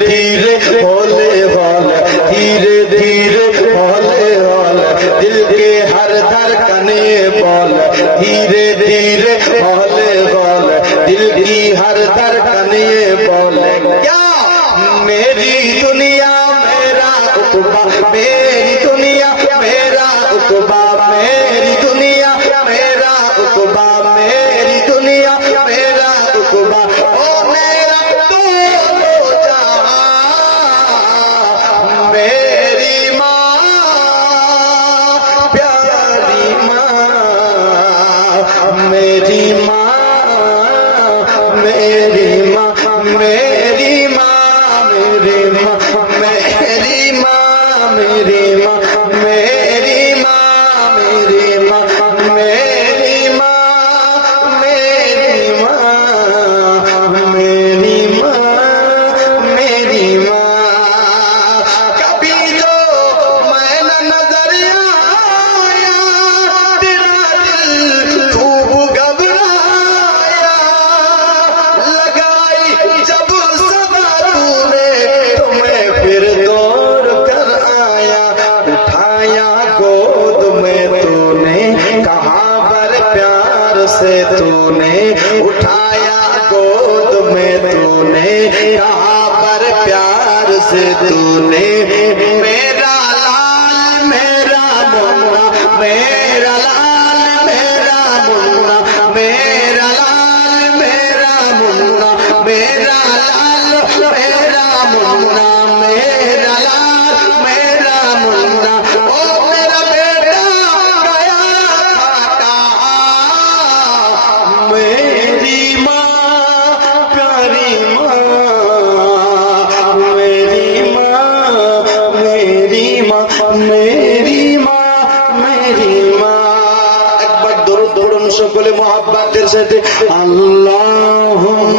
धीरे हौले हौले, धीरे धीरे हौले हौले, दिल के हर धड़कने बोल, धीरे धीरे हौले हौले, दिल की हर धड़कने बोले। क्या मेरी दुनिया मेरा उक़बा, मेरी दुनिया मेरा उक़बा, मेरी दुनिया मेरा उक़बा, मेरी दुनिया मेरा उक़बा, ओ मेरा तो जहां, मेरी माँ प्यारी माँ, मेरी माँ, मेरी माँ, मेरी माँ, मेरी माँ, मेरी माँ, मेरी माँ, मेरी माँ, मेरी माँ, मेरी माँ, मेरी माँ, मेरी माँ, मेरी माँ। कभी जो मैं नजर आया, तेरा दिल खूब घबराया, लगाई जब सदा तूने, तुम्हें फिर दौड़ कर आया, उठाया गोद में तूने, कहाँ पर प्यार से तूने उठाया गोद में तूने, कहाँ पर प्यार से तूने, मेरा लाल मेरा मुन्ना, मेरा लाल मेरा मुन्ना, मेरा लाल मेरा मुन्ना, मेरा लाल मेरा मुन्ना, मेरा लाल मेरा मुन्ना, ओ मेरा बेटा गया था कहाँ, मेरी माँ प्यारी माँ, मेरी माँ, मेरी माँ, मेरी माँ, मेरी माँ। একবার দরুদ পড়ুন সকলে মুহাব্বতের সাথে, আল্লাহুম্মা